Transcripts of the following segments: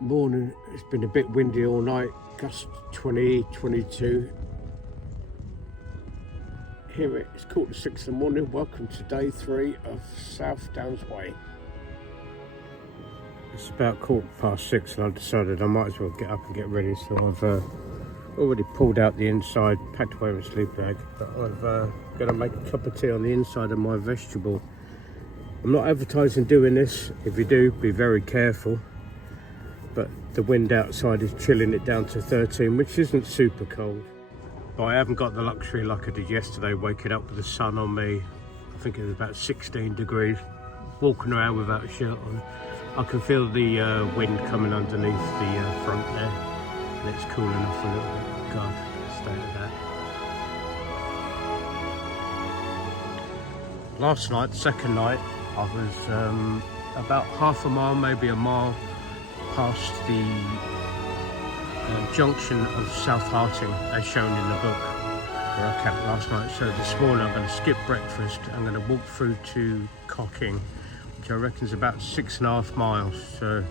Morning, it's been a bit windy all night, gust 20, 22. Here it's 6:15 in the morning. Welcome to day 3 of South Downs Way. It's about 6:15 and I've decided I might as well get up and get ready. So I've already pulled out the inside, packed away my sleep bag, but I've got to make a cup of tea on the inside of my vegetable. I'm not advertising doing this. If you do, be very careful. But the wind outside is chilling it down to 13, which isn't super cold. But I haven't got the luxury like I did yesterday, waking up with the sun on me. I think it was about 16 degrees, walking around without a shirt on. I can feel the wind coming underneath the front there, and it's cooling off a little bit. God, stay with that. Last night, second night, I was about half a mile, maybe a mile, past the junction of South Harting, as shown in the book, where I camped last night. So this morning I'm going to skip breakfast. I'm going to walk through to Cocking, which I reckon is about 6.5 miles. So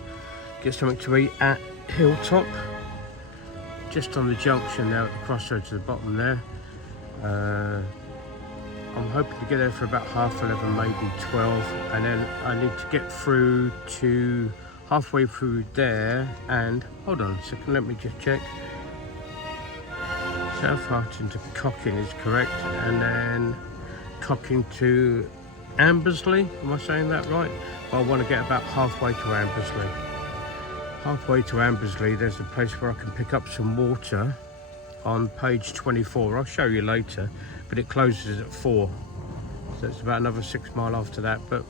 get something to eat at Hilltop, just on the junction there at the crossroads at the bottom there. I'm hoping to get there for about 11:30, maybe 12, and then I need to get through to halfway through there, and hold on a second, let me just check. South Harting to Cocking is correct, and then Cocking to Ambersley, am I saying that right? Well, I want to get about halfway to Ambersley. Halfway to Ambersley, there's a place where I can pick up some water on page 24. I'll show you later, but it closes at 4, so it's about another 6 miles after that, but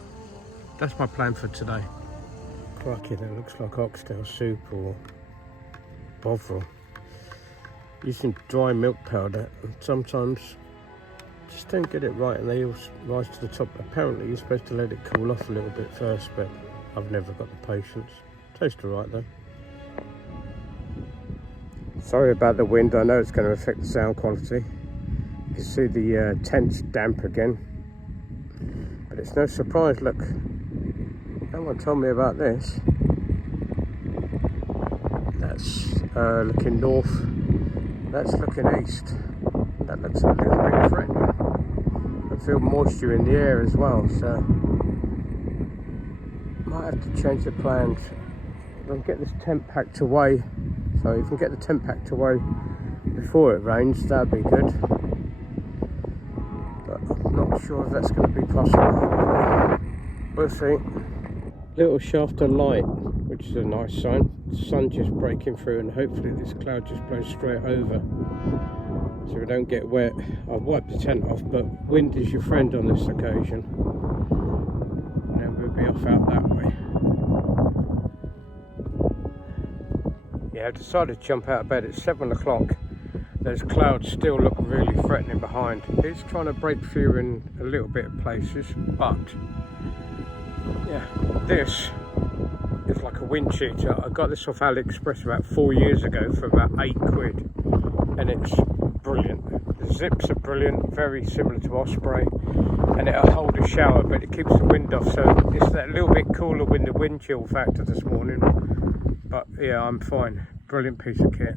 that's my plan for today. Crikey, that looks like oxtail soup or bovril. Using dry milk powder, and sometimes just don't get it right and they all rise to the top. Apparently you're supposed to let it cool off a little bit first, but I've never got the patience. Tastes alright though. Sorry about the wind, I know it's going to affect the sound quality. You can see the tent's damp again, but it's no surprise. Look, no one told me about this. That's looking north, that's looking east. That looks a little bit threatening. I feel moisture in the air as well, so might have to change the plans. I'll get this tent packed away, so if we can get the tent packed away before it rains, that'd be good. But I'm not sure if that's going to be possible. We'll see. Little shaft of light, which is a nice sign. The sun just breaking through, and hopefully this cloud just blows straight over so we don't get wet. I've wiped the tent off, but wind is your friend on this occasion, and then we'll be off out that way. Yeah, I decided to jump out of bed at 7 o'clock. Those clouds still look really threatening behind. It's trying to break through in a little bit of places, but yeah, this is like a wind cheater. I got this off AliExpress about 4 years ago for about £8, and it's brilliant. The zips are brilliant, very similar to Osprey, and it'll hold a shower, but it keeps the wind off, so it's that little bit cooler with the wind chill factor this morning. But yeah, I'm fine. Brilliant piece of kit.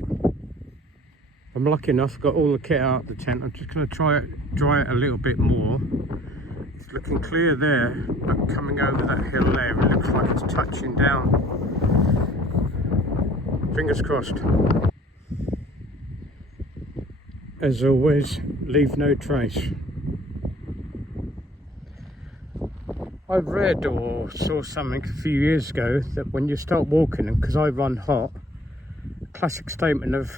I'm lucky enough, got all the kit out of the tent. I'm just going to dry it a little bit more. It's looking clear there, but coming over that hill there, it looks like it's touching down. Fingers crossed. As always, leave no trace. I read or saw something a few years ago that when you start walking, and because I run hot, classic statement of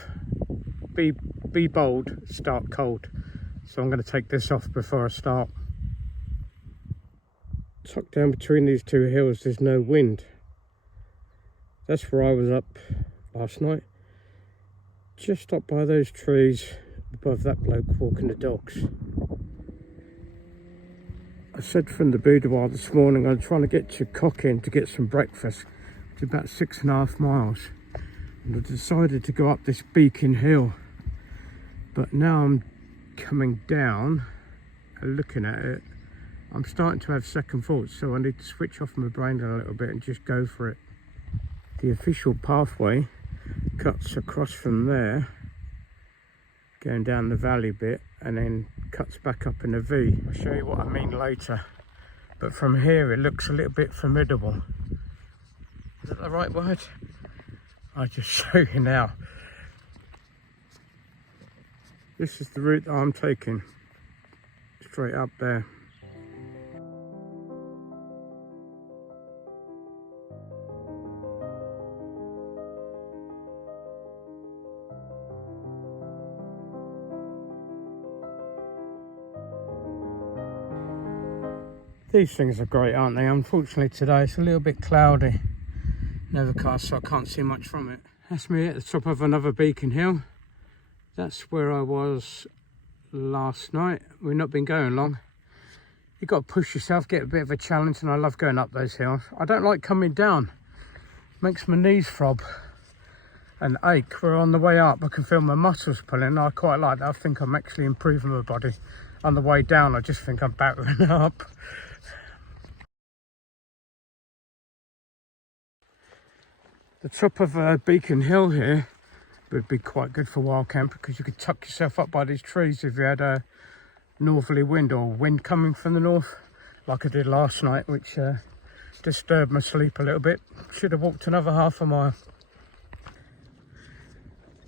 be bold, start cold. So I'm going to take this off before I start. Tucked down between these two hills, there's no wind. That's where I was up last night, just up by those trees above that bloke walking the dogs. I said from the boudoir this morning I'm trying to get to Cocking to get some breakfast. It's about 6.5 miles, and I decided to go up this Beachy Hill, but now I'm coming down and looking at it, I'm starting to have second thoughts, so I need to switch off my brain a little bit and just go for it. The official pathway cuts across from there, going down the valley bit, and then cuts back up in a V. I'll show you what I mean later. But from here it looks a little bit formidable. Is that the right word? I'll just show you now. This is the route that I'm taking. Straight up there. These things are great, aren't they? Unfortunately today it's a little bit cloudy and overcast, so I can't see much from it. That's me at the top of another beacon hill. That's where I was last night. We've not been going long. You've got to push yourself, get a bit of a challenge, and I love going up those hills. I don't like coming down. Makes my knees throb and ache. We're on the way up, I can feel my muscles pulling. I quite like that. I think I'm actually improving my body. On the way down, I just think I'm battering up. The top of Beacon Hill here would be quite good for wild camp, because you could tuck yourself up by these trees if you had a northerly wind or wind coming from the north, like I did last night, which disturbed my sleep a little bit. Should have walked another half a mile.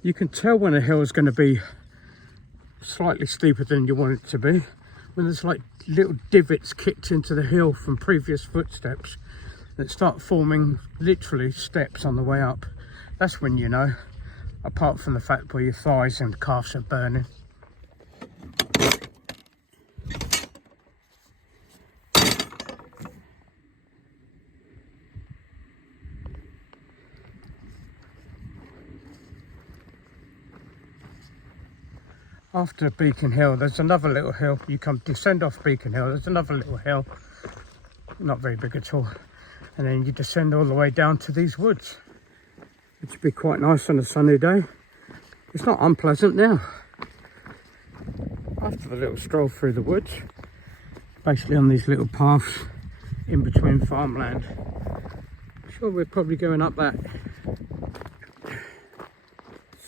You can tell when a hill is going to be slightly steeper than you want it to be, when there's like little divots kicked into the hill from previous footsteps that start forming literally steps on the way up. That's when you know, apart from the fact where your thighs and calves are burning. After Beacon Hill, there's another little hill. You come descend off Beacon Hill, there's another little hill, not very big at all. And then you descend all the way down to these woods, which would be quite nice on a sunny day. It's not unpleasant now. After the little stroll through the woods, basically on these little paths in between farmland, I'm sure we're probably going up that.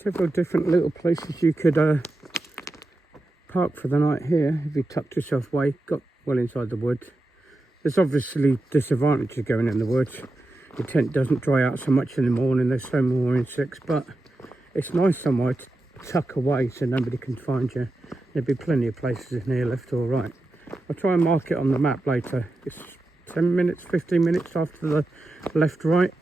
Several different little places you could park for the night here if you tucked yourself away, got well inside the woods. There's obviously disadvantages going in the woods. Your tent doesn't dry out so much in the morning, there's so many more insects, but it's nice somewhere to tuck away so nobody can find you. There'll be plenty of places in here left or right. I'll try and mark it on the map later. It's 10 minutes, 15 minutes after the left right.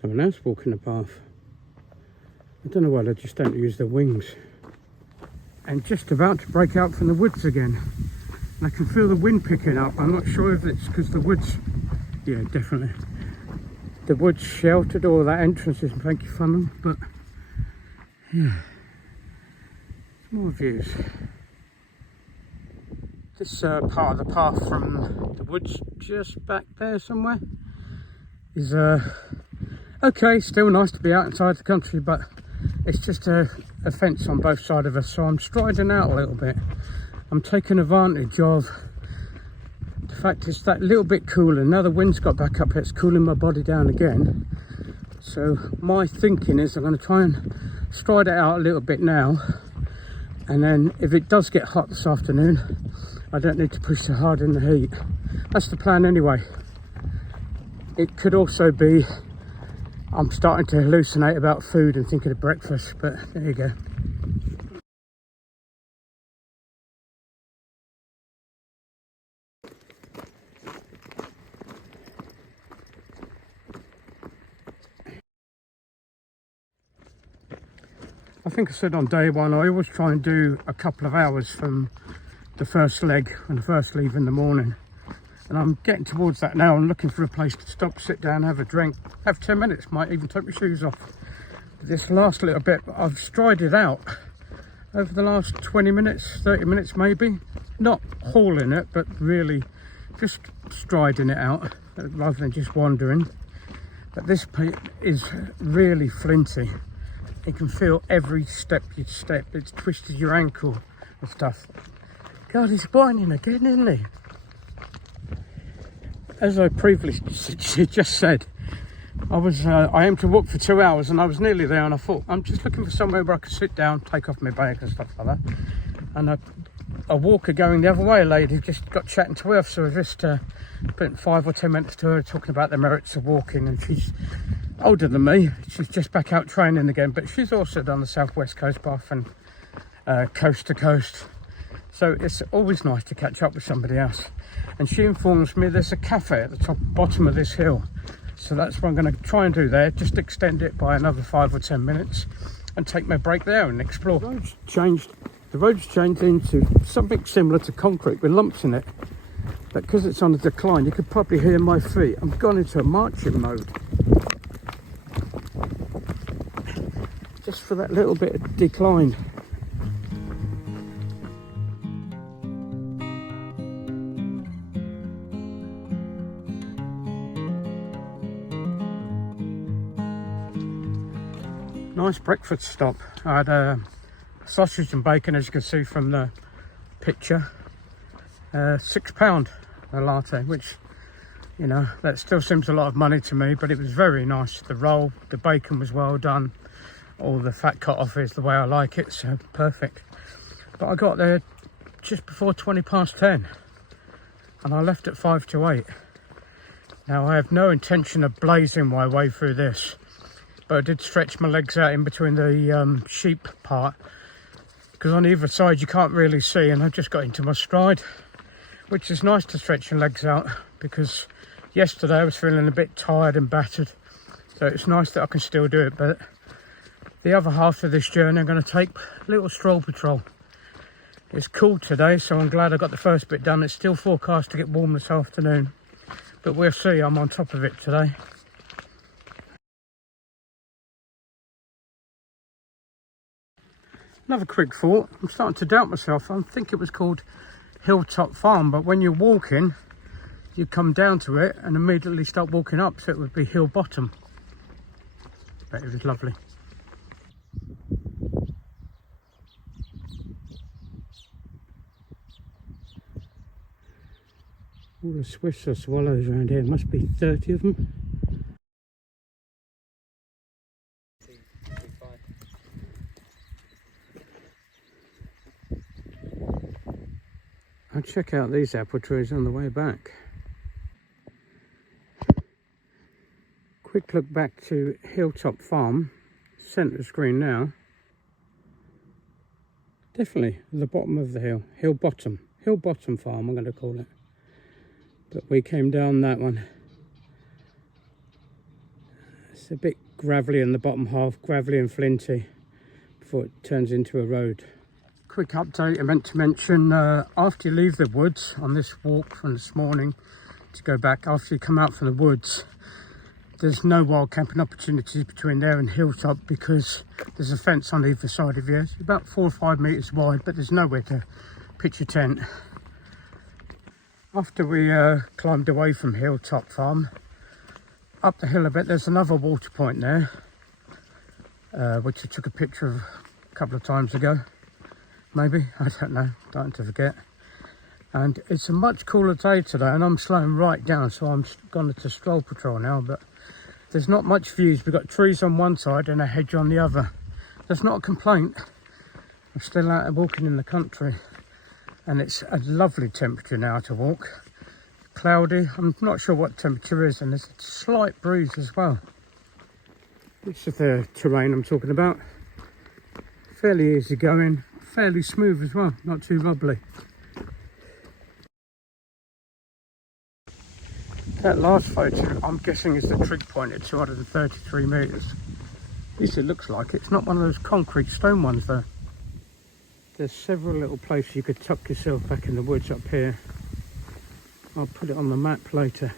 Someone else walking the path. I don't know why they just don't use their wings. And just about to break out from the woods again. And I can feel the wind picking up. I'm not sure if it's because the woods, yeah, definitely. The woods sheltered all that entrance isn't very fun, but yeah. More views. This part of the path from the woods just back there somewhere is okay, still nice to be out inside the country, but it's just a fence on both sides of us, so I'm striding out a little bit. I'm taking advantage of the fact it's that little bit cooler. Now the wind's got back up, it's cooling my body down again. So my thinking is I'm going to try and stride it out a little bit now, and then if it does get hot this afternoon, I don't need to push so hard in the heat. That's the plan anyway. It could also be I'm starting to hallucinate about food and thinking of breakfast, but there you go. I think I said on day one, I always try and do a couple of hours from the first leg and the first leave in the morning. And I'm getting towards that now. I'm looking for a place to stop, sit down, have a drink, have 10 minutes, might even take my shoes off. This last little bit, I've strided out over the last 20 minutes, 30 minutes maybe. Not hauling it, but really just striding it out rather than just wandering. But this is really flinty. You can feel every step you step. It's twisted your ankle and stuff. God, he's whining again, isn't he? As I previously just said, I aimed to walk for 2 hours and I was nearly there, and I thought, I'm just looking for somewhere where I could sit down, take off my bag and stuff like that. And a walker going the other way, a lady just got chatting to her, so I just spent 5 or 10 minutes to her talking about the merits of walking. And she's older than me, she's just back out training again, but she's also done the southwest coast path and coast to coast, so it's always nice to catch up with somebody else. And she informs me there's a cafe at the bottom of this hill, so that's what I'm going to try and do there, just extend it by another 5 or 10 minutes and take my break there and explore. The road's changed into something similar to concrete with lumps in it, but because it's on a decline you could probably hear my feet. I've gone into a marching mode just for that little bit of decline. Nice breakfast stop. I had sausage and bacon, as you can see from the picture. £6 a latte, which, you know, that still seems a lot of money to me, but it was very nice. The roll, the bacon was well done, all the fat cut off is the way I like it, so perfect. But I got there just before 10:20 and I left at 5 to 8. Now I have no intention of blazing my way through this, but I did stretch my legs out in between the sheep part, because on either side you can't really see, and I just got into my stride, which is nice to stretch your legs out, because yesterday I was feeling a bit tired and battered, so it's nice that I can still do it. But the other half of this journey I'm going to take a little stroll patrol. It's cool today, so I'm glad I got the first bit done. It's still forecast to get warm this afternoon, but we'll see. I'm on top of it today. Another quick thought, I'm starting to doubt myself. I think it was called Hilltop Farm, but when you're walking, you come down to it and immediately start walking up, so it would be Hill Bottom. But it was lovely. All the swifts or swallows around here, must be 30 of them. I'll check out these apple trees on the way back. Quick look back to Hilltop Farm, centre screen now. Definitely at the bottom of the hill, Hill Bottom Farm I'm going to call it. But we came down that one. It's a bit gravelly in the bottom half, gravelly and flinty, before it turns into a road. Quick update, I meant to mention, after you leave the woods on this walk from this morning to go back, after you come out from the woods, there's no wild camping opportunities between there and Hilltop, because there's a fence on either side of you. It's about 4 or 5 metres wide, but there's nowhere to pitch your tent. After we climbed away from Hilltop Farm, up the hill a bit, there's another water point there, which I took a picture of a couple of times ago. Maybe, I don't know, starting to forget. And it's a much cooler day today, and I'm slowing right down, so I'm gone to stroll patrol now. But there's not much views. We've got trees on one side and a hedge on the other. That's not a complaint. I'm still out walking in the country, and it's a lovely temperature now to walk. Cloudy, I'm not sure what temperature is, and there's a slight breeze as well. This is the terrain I'm talking about. Fairly easy going. Fairly smooth as well, not too wobbly. That last photo, I'm guessing, is the trig point at 233 metres. At least it looks like it. It's not one of those concrete stone ones though. There's several little places you could tuck yourself back in the woods up here. I'll put it on the map later.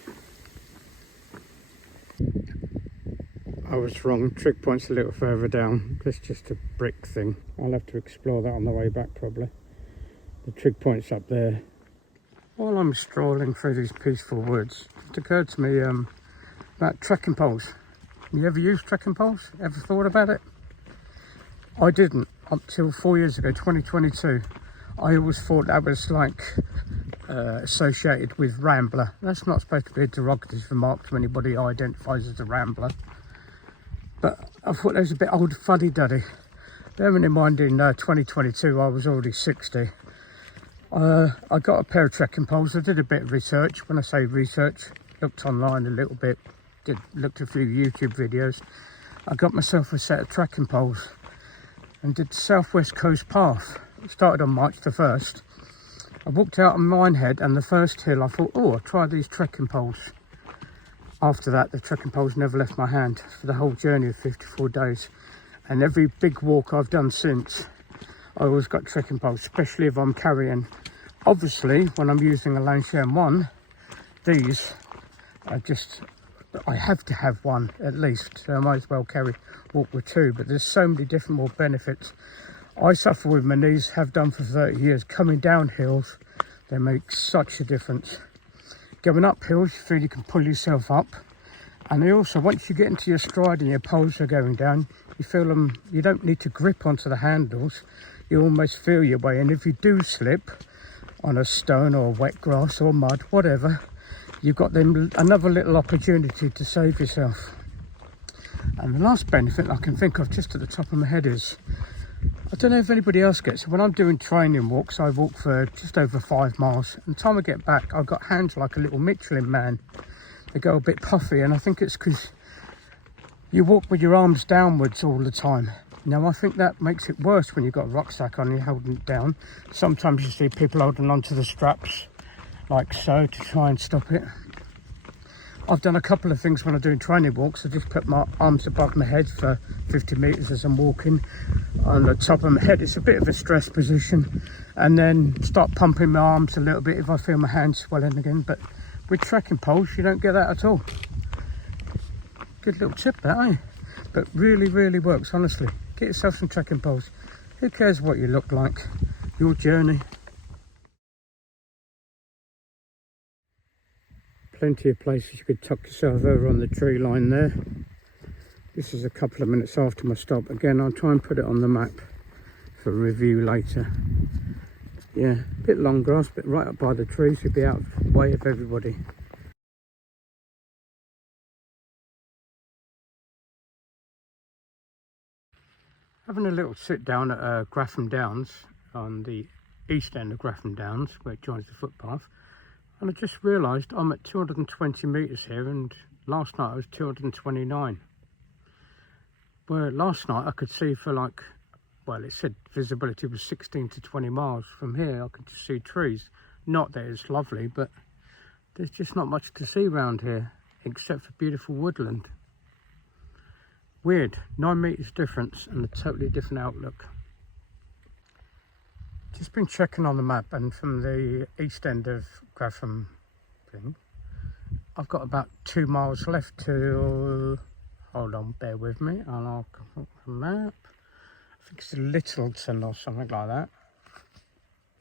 I was wrong, trig point's a little further down. That's just a brick thing. I'll have to explore that on the way back probably. The trig point's up there. While I'm strolling through these peaceful woods, it occurred to me about trekking poles. You ever used trekking poles? Ever thought about it? I didn't, up till 4 years ago, 2022. I always thought that was like associated with rambler. That's not supposed to be a derogatory remark to anybody who identifies as a rambler, but I thought that was a bit old fuddy-duddy. Bearing in mind in 2022 I was already 60. I got a pair of trekking poles. I did a bit of research. When I say research, looked online a little bit, looked at a few YouTube videos. I got myself a set of trekking poles and did the Southwest Coast Path. It started on March the 1st. I walked out on Minehead, and the first hill I thought, oh, I'll try these trekking poles. After that, the trekking poles never left my hand for the whole journey of 54 days. And every big walk I've done since, I always got trekking poles, especially if I'm carrying. Obviously, when I'm using a Lancashire 1, these are just, I have to have one at least, so I might as well walk with two. But there's so many different more benefits. I suffer with my knees, have done for 30 years. Coming down hills, they make such a difference. Going up hills, you feel you can pull yourself up. And they also, once you get into your stride and your poles are going down, you feel them, you don't need to grip onto the handles. You almost feel your way. And if you do slip on a stone or wet grass or mud, whatever, you've got them another little opportunity to save yourself. And the last benefit I can think of just at the top of my head is, I don't know if anybody else gets it. When I'm doing training walks, I walk for just over 5 miles. And the time I get back, I've got hands like a little Michelin man. They go a bit puffy, and I think it's because you walk with your arms downwards all the time. Now, I think that makes it worse when you've got a rucksack on, you're holding it down. Sometimes you see people holding onto the straps like so to try and stop it. I've done a couple of things when I'm doing training walks. I just put my arms above my head for 50 metres as I'm walking. On the top of my head, it's a bit of a stress position. And then start pumping my arms a little bit if I feel my hands swelling again. But with trekking poles, you don't get that at all. Good little tip that, eh? But really, really works, honestly. Get yourself some trekking poles. Who cares what you look like? Your journey. Plenty of places you could tuck yourself over on the tree line there. This is a couple of minutes after my stop. Again, I'll try and put it on the map for review later. Yeah, a bit long grass, but right up by the trees, you'll be out of the way of everybody. Having a little sit down at Graffham Downs, on the east end of Graffham Downs, where it joins the footpath. And I just realised I'm at 220 metres here, and last night I was 229. Where last night I could see for like, well, it said visibility was 16 to 20 miles. From here I could just see trees. Not that it's lovely, but there's just not much to see around here except for beautiful woodland. Weird, 9 metres difference and a totally different outlook. Just been checking on the map, and from the east end of Graffham Ring, I've got about 2 miles left to, hold on, bear with me, and I'll come up the map. I think it's Littleton or something like that.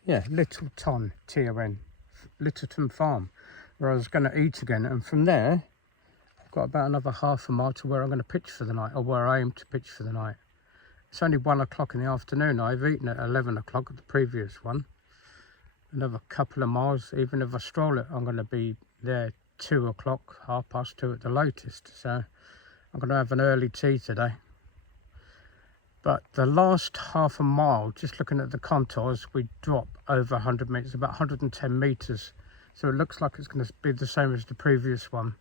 Yeah, Littleton, T-O-N, Littleton Farm, where I was going to eat again. And from there, I've got about another half a mile to where I'm going to pitch for the night, or where I aim to pitch for the night. It's only 1 o'clock in the afternoon. I've eaten at 11 o'clock at the previous one. Another couple of miles. Even if I stroll it, I'm going to be there 2 o'clock, 2:30 at the latest. So I'm going to have an early tea today. But the last half a mile, just looking at the contours, we drop over 100 metres, about 110 metres. So it looks like it's going to be the same as the previous one.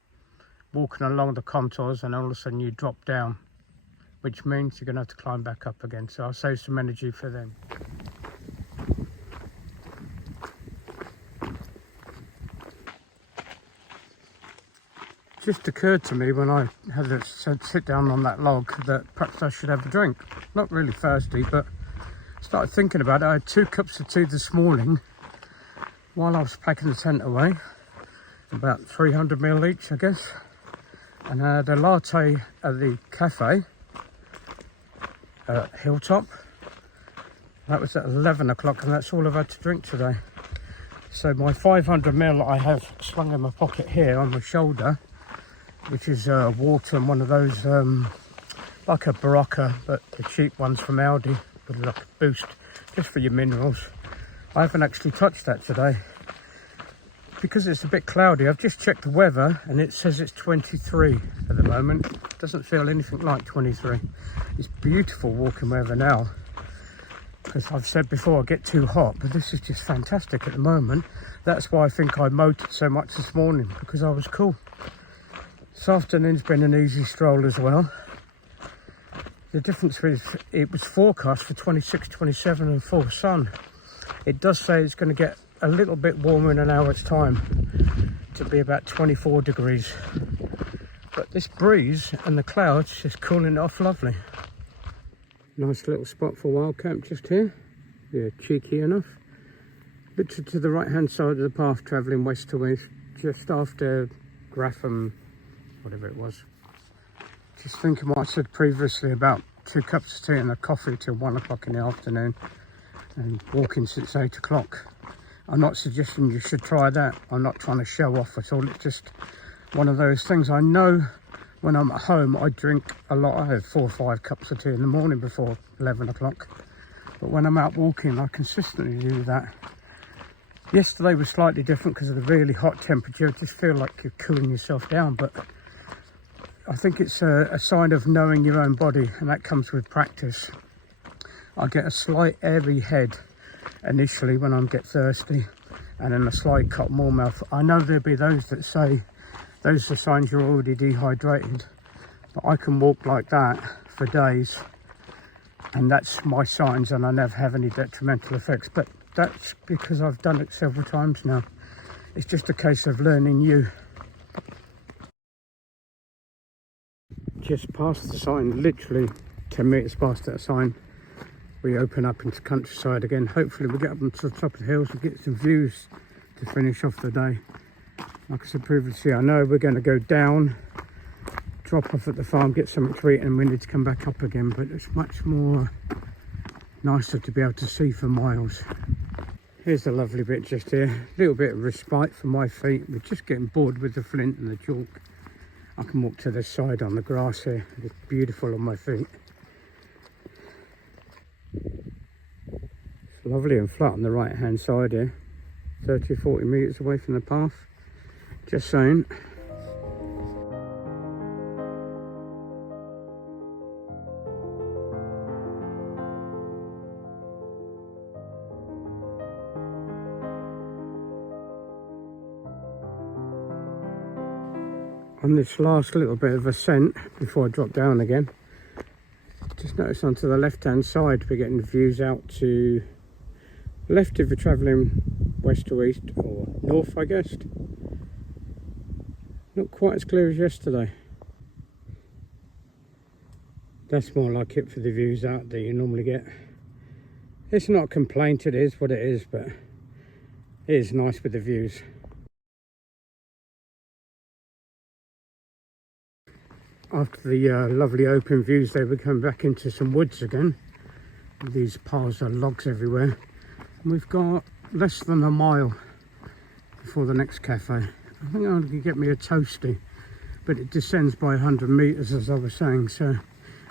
Walking along the contours, and all of a sudden you drop down, which means you're going to have to climb back up again. So I'll save some energy for them. Just occurred to me when I had to sit down on that log that perhaps I should have a drink. Not really thirsty, but started thinking about it. I had 2 cups of tea this morning while I was packing the tent away, about 300ml each, I guess. And I had a latte at the cafe at Hilltop. That was at 11 o'clock, and that's all I've had to drink today. So my 500ml I have slung in my pocket here on my shoulder, which is water and one of those, like a Barocca, but the cheap ones from Aldi, with like a boost, just for your minerals. I haven't actually touched that today because it's a bit cloudy. I've just checked the weather and it says it's 23 at the moment. It doesn't feel anything like 23. It's beautiful walking weather now. Because I've said before I get too hot, but this is just fantastic at the moment. That's why I think I motored so much this morning, because I was cool. This afternoon's been an easy stroll as well. The difference is it was forecast for 26, 27 and full sun. It does say it's going to get a little bit warmer in an hour's time to be about 24 degrees. But this breeze and the clouds just cooling it off lovely. Nice little spot for wild camp just here. Yeah, cheeky enough. Bit to the right hand side of the path, travelling west to east, just after Grapham, whatever it was. Just thinking what I said previously about 2 cups of tea and a coffee till 1 o'clock in the afternoon and walking since 8 o'clock. I'm not suggesting you should try that. I'm not trying to show off at all. It's just one of those things. I know when I'm at home, I drink a lot. I have 4 or 5 cups of tea in the morning before 11 o'clock. But when I'm out walking, I consistently do that. Yesterday was slightly different because of the really hot temperature. I just feel like you're cooling yourself down. But I think it's a sign of knowing your own body, and that comes with practice. I get a slight airy head initially when I get thirsty, and then a slight cotton wool mouth. I know there'll be those that say those are signs you're already dehydrated, but I can walk like that for days and that's my signs, and I never have any detrimental effects. But that's because I've done it several times now. It's just a case of learning you. Just past the sign, literally 10 metres past that sign, we open up into countryside again. Hopefully we'll get up onto the top of the hills and get some views to finish off the day. Like I said previously, I know we're going to go down, drop off at the farm, get something to eat, and we need to come back up again, but it's much more nicer to be able to see for miles. Here's a lovely bit just here, a little bit of respite for my feet. We're just getting bored with the flint and the chalk. I can walk to this side on the grass here. It's beautiful on my feet. It's lovely and flat on the right hand side here, 30 or 40 metres away from the path. Just saying. On this last little bit of ascent before I drop down again, just notice onto the left hand side we're getting views out to the left if you're travelling west to east, or north I guess. Not quite as clear as yesterday. That's more like it for the views out that you normally get. It's not a complaint, it is what it is, but it is nice with the views. After the lovely open views there, we come back into some woods again. These piles of logs everywhere. And we've got less than a mile before the next cafe. I think I'm going to get me a toasty, but it descends by 100 metres as I was saying, so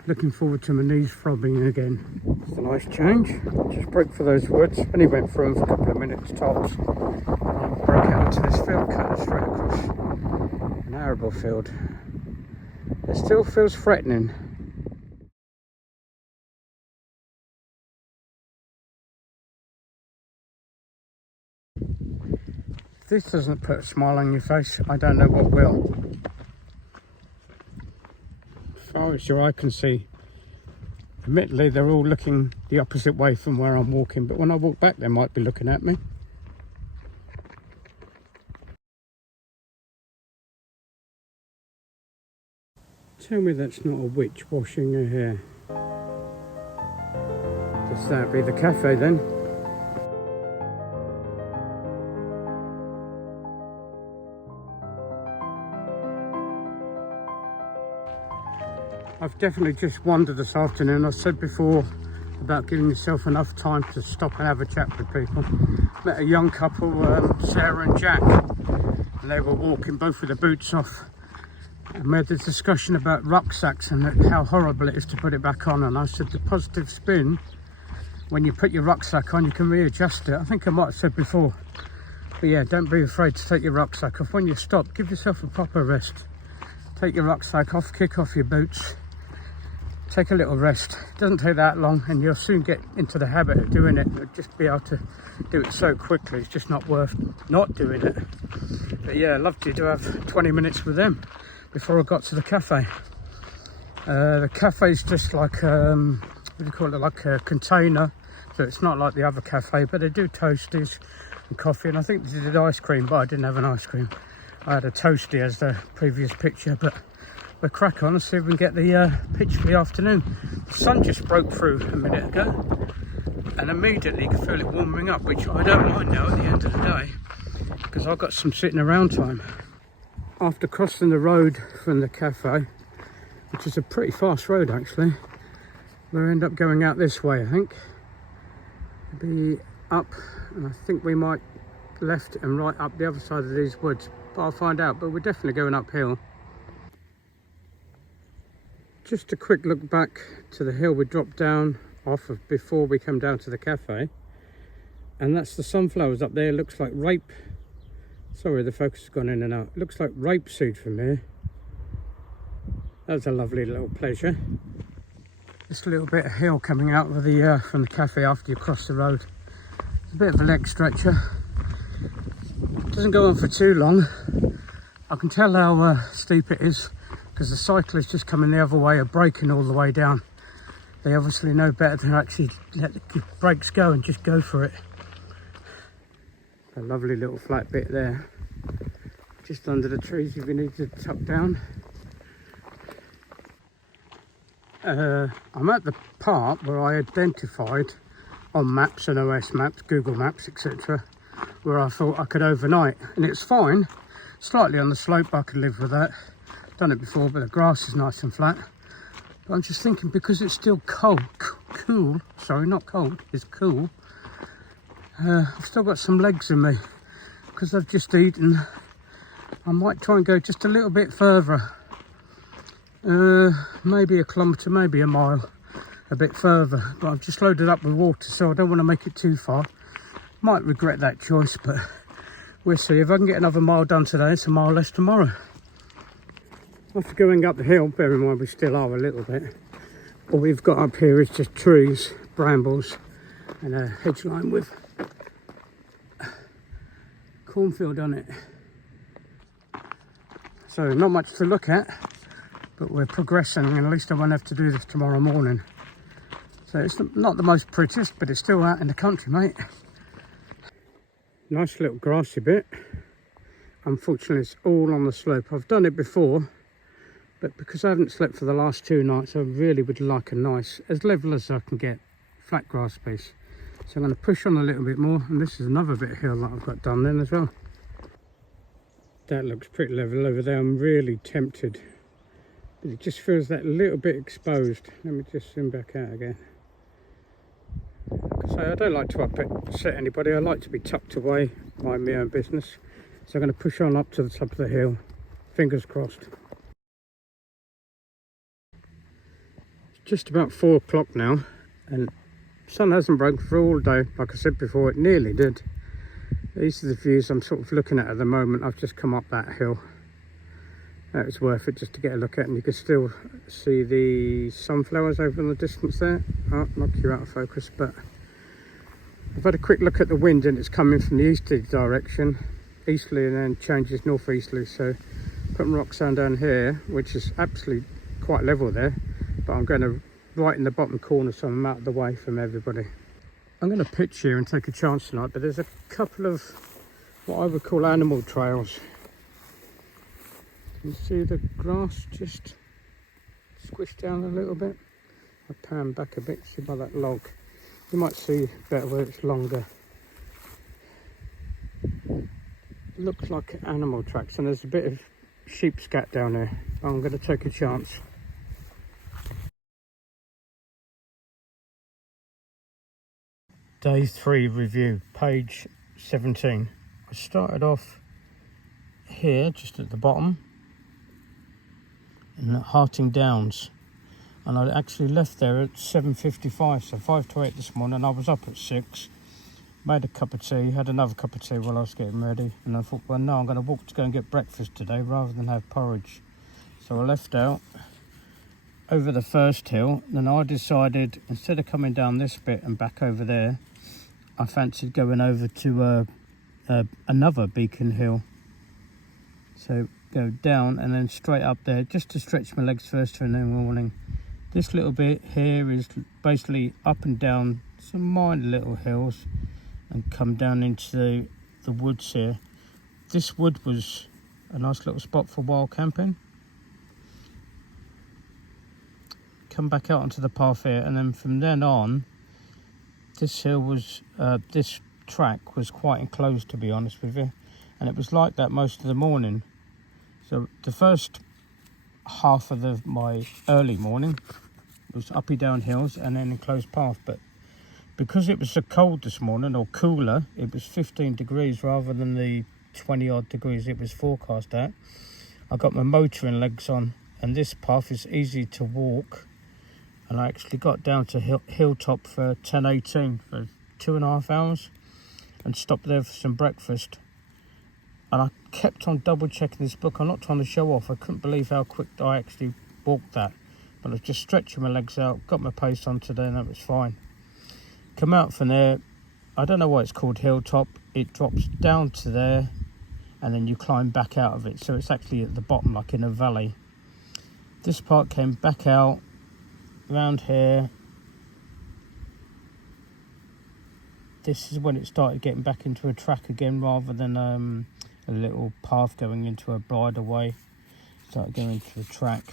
looking forward to my knees throbbing again. It's a nice change. Just broke for those woods, only went through them for a couple of minutes tops. Broke out into this field, cut straight across an arable field. It still feels threatening. If this doesn't put a smile on your face, I don't know what will. As far as your eye can see, admittedly they're all looking the opposite way from where I'm walking, but when I walk back they might be looking at me. Tell me that's not a witch washing her hair. Does that be the cafe then? I've definitely just wandered this afternoon. I said before about giving yourself enough time to stop and have a chat with people. Met a young couple, Sarah and Jack, and they were walking both with their boots off. And we had this discussion about rucksacks and how horrible it is to put it back on, and I said the positive spin when you put your rucksack on, you can readjust it. I think I might have said before, but yeah, don't be afraid to take your rucksack off. When you stop, give yourself a proper rest. Take your rucksack off, kick off your boots, take a little rest. It doesn't take that long, and you'll soon get into the habit of doing it. You'll just be able to do it so quickly, it's just not worth not doing it. But yeah, I loved to have 20 minutes with them before I got to the cafe. The cafe's just like, what do you call it, like a container, so it's not like the other cafe, but they do toasties and coffee, and I think they did ice cream, but I didn't have an ice cream. I had a toasty as the previous picture, but we'll crack on and see if we can get the picture for the afternoon. The sun just broke through a minute ago, and immediately you can feel it warming up, which I don't mind now at the end of the day, because I've got some sitting around time. After crossing the road from the cafe, which is a pretty fast road actually, we'll end up going out this way, I think. Be up, and I think we might left and right up the other side of these woods, but I'll find out. But we're definitely going uphill. Just a quick look back to the hill we dropped down off of before we come down to the cafe, and that's the sunflowers up there. It looks like rape, sorry the focus has gone in and out, it looks like rapeseed from here. That's a lovely little pleasure. Just a little bit of hill coming out of the from the cafe after you cross the road. It's a bit of a leg stretcher. It doesn't go on for too long. I can tell how steep it is because the cyclists just coming the other way are braking all the way down. They obviously know better than actually let the brakes go and just go for it. A lovely little flat bit there, just under the trees if you need to tuck down. I'm at the part where I identified on maps and OS maps, Google Maps, etc., where I thought I could overnight, and it's fine, slightly on the slope, I could live with that. Done it before, but the grass is nice and flat. But I'm just thinking, because it's still cool, sorry, not cold, it's cool. I've still got some legs in me because I've just eaten. I might try and go just a little bit further. Maybe a kilometre, maybe a mile, a bit further, but I've just loaded up with water, so I don't want to make it too far. Might regret that choice, but we'll see. If I can get another mile done today, it's a mile less tomorrow. After going up the hill, bear in mind we still are a little bit, all we've got up here is just trees, brambles and a hedge line with cornfield on it. So not much to look at, but we're progressing, and at least I won't have to do this tomorrow morning. So it's not the most prettiest, but it's still out in the country, mate. Nice little grassy bit. Unfortunately, it's all on the slope. I've done it before, but because I haven't slept for the last 2 nights, I really would like a nice, as level as I can get, flat grass piece. So I'm going to push on a little bit more, and this is another bit of hill that I've got done then as well. That looks pretty level over there. I'm really tempted, but it just feels that little bit exposed. Let me just zoom back out again. So I don't like to upset anybody. I like to be tucked away, mind my own business. So I'm going to push on up to the top of the hill. Fingers crossed. It's just about 4 o'clock now, and the sun hasn't broken for all day. Like I said before, it nearly did. These are the views I'm sort of looking at the moment. I've just come up that hill. That was worth it just to get a look at, and you can still see the sunflowers over in the distance there. Oh, knocked you out of focus, but I've had a quick look at the wind, and it's coming from the easterly direction, easterly, and then changes northeasterly. So putting rocks down here, which is absolutely quite level there, but I'm going to right in the bottom corner so I'm out of the way from everybody. I'm going to pitch here and take a chance tonight, but there's a couple of what I would call animal trails. You can see the grass just squished down a little bit. I pan back a bit, see by that log. You might see better where it's longer. Looks like animal tracks, and there's a bit of sheep scat down there. I'm going to take a chance. Day 3 review, page 17. I started off here, just at the bottom, in the Harting Downs. And I actually left there at 7:55, so 5 to 8 this morning. I was up at 6, made a cup of tea, had another cup of tea while I was getting ready, and I thought, well, no, I'm going to walk to go and get breakfast today rather than have porridge. So I left out over the first hill, then I decided, instead of coming down this bit and back over there, I fancied going over to another beacon hill. So go down and then straight up there, just to stretch my legs first thing in the morning. This little bit here is basically up and down some minor little hills and come down into the woods here. This wood was a nice little spot for wild camping. Come back out onto the path here, and then from then on, this hill was, this track was quite enclosed, to be honest with you, and it was like that most of the morning. So the first half of my early morning was uppy down hills and then enclosed path, but because it was so cold this morning, or cooler, it was 15 degrees rather than the 20 odd degrees it was forecast at. I got my motoring legs on, and this path is easy to walk, and I actually got down to Hilltop for 10:18 for 2.5 hours and stopped there for some breakfast. And I kept on double checking this book. I'm not trying to show off. I couldn't believe how quick I actually walked that. But I was just stretching my legs out, got my pace on today, and that was fine. Come out from there. I don't know why it's called Hilltop. It drops down to there, and then you climb back out of it. So it's actually at the bottom, like in a valley. This part came back out around here. This is when it started getting back into a track again, rather than a little path going into a bridleway. Started going into a track,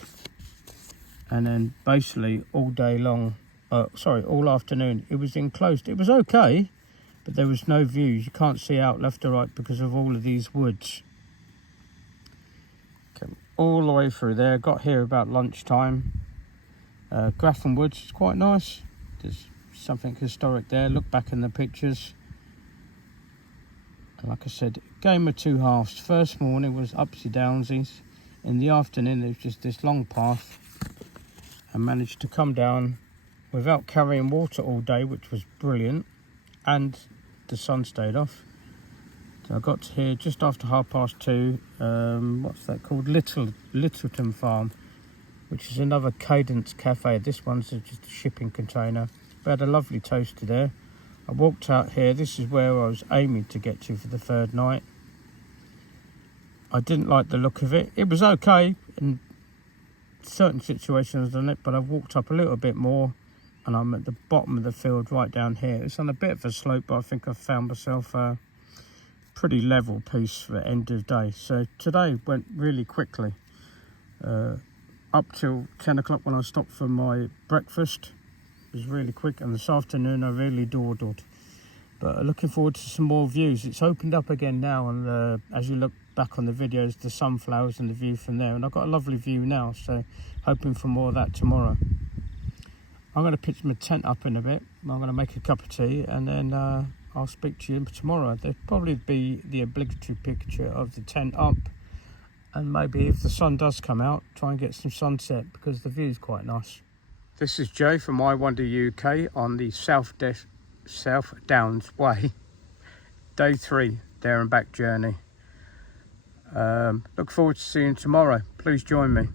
and then basically all day long, all afternoon, it was enclosed. It was okay, but there was no views. You can't see out left or right because of all of these woods. Came all the way through there. Got here about lunchtime. Grafton Woods is quite nice. There's something historic there. Look back in the pictures. And like I said, game of two halves. First morning was upsy downsies. In the afternoon, there was just this long path. I managed to come down without carrying water all day, which was brilliant. And the sun stayed off. So I got to here just after 2:30. What's that called? Littleton Farm, which is another Cadence cafe. This one's just a shipping container. We had a lovely toaster there. I walked out here. This is where I was aiming to get to for the third night. I didn't like the look of it. It was okay in certain situations on it, but I walked up a little bit more, and I'm at the bottom of the field right down here. It's on a bit of a slope, but I think I've found myself a pretty level piece for the end of the day. So today went really quickly. Up till 10 o'clock when I stopped for my breakfast. It was really quick, and this afternoon I really dawdled. But looking forward to some more views. It's opened up again now, and as you look back on the videos, the sunflowers and the view from there, and I've got a lovely view now, so hoping for more of that tomorrow. I'm going to pitch my tent up in a bit. I'm going to make a cup of tea, and then I'll speak to you tomorrow. There'll probably be the obligatory picture of the tent up, and maybe if the sun does come out, try and get some sunset, because the view is quite nice. This is Jay from I Wonder UK on the South Downs Way. Day 3, there and back journey. Look forward to seeing you tomorrow. Please join me.